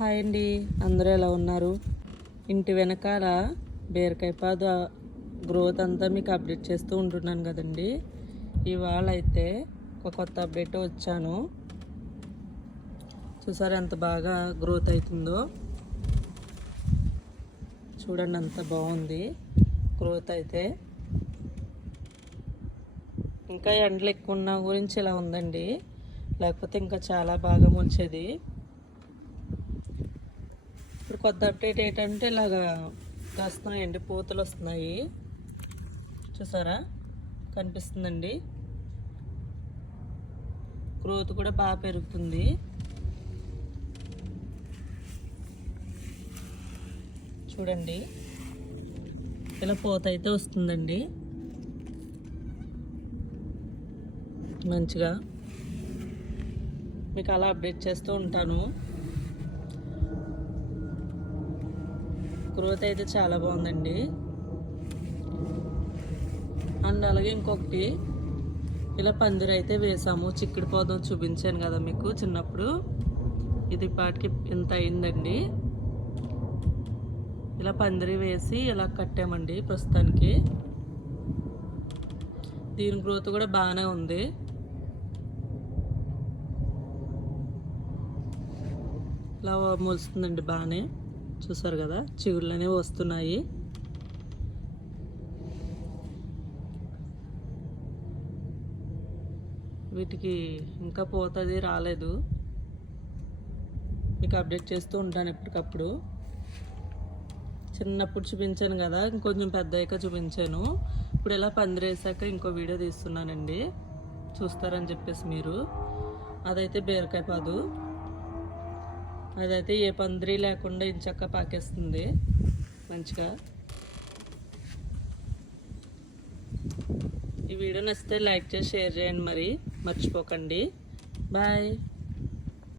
Hi అండి, అందరూ ఎలా ఉన్నారు? ఇంటి వెనకాల బీరకాయ పాదు గ్రోత్ అంతా మీకు అప్డేట్ చేస్తూ ఉంటున్నాను కదండి. ఇవాళ అయితే ఒక కొత్త అప్డేట్ వచ్చాను. చూసారు ఎంత బాగా గ్రోత్ అవుతుందో. చూడండి అంత బాగుంది గ్రోత్ అయితే. ఇంకా ఎండలు ఎక్కువ ఉన్న గురించి ఇలా ఉందండి, లేకపోతే ఇంకా చాలా బాగా మొలిచేది. ఇప్పుడు కొత్త అప్డేట్ ఏంటంటే ఇలాగా కాస్తున్నాయండి, పూతలు వస్తున్నాయి. చూసారా, కనిపిస్తుందండి. గ్రోత్ కూడా బాగా పెరుగుతుంది. చూడండి ఇలా పూత అయితే వస్తుందండి మంచిగా. మీకు అలా అప్డేట్ చేస్తూ ఉంటాను. గ్రోత్ అయితే చాలా బాగుందండి. అండ్ అలాగే ఇంకొకటి, ఇలా పందిరి అయితే వేసాము. చిక్కుడు పౌధం చూపించాను కదా మీకు చిన్నప్పుడు. ఇది పాటికి ఇంత అయిందండి. ఇలా పందిరి వేసి ఇలా కట్టామండి ప్రస్తుతానికి. దీని గ్రోత్ కూడా బాగానే ఉంది. ఇలా మొలుస్తుందండి బాగానే. చూసారు కదా, చిగుళ్ళు అనేవి వస్తున్నాయి. వీటికి ఇంకా పోతుంది రాలేదు. మీకు అప్డేట్ చేస్తూ ఉంటాను ఎప్పటికప్పుడు. చిన్నప్పుడు చూపించాను కదా, ఇంకొంచెం పెద్ద అయ్యాక చూపించాను. ఇప్పుడు ఇలా పందిరేసాక ఇంకో వీడియో తీస్తున్నానండి, చూస్తారని చెప్పేసి మీరు. అదైతే బీరకాయ పాదు. అదైతే ఏ పందిరి లేకుండా ఇంచక్క పాకేస్తుంది మంచిగా. ఈ వీడియో నచ్చితే లైక్ చేసి షేర్ చేయండి, మరి మర్చిపోకండి. బాయ్.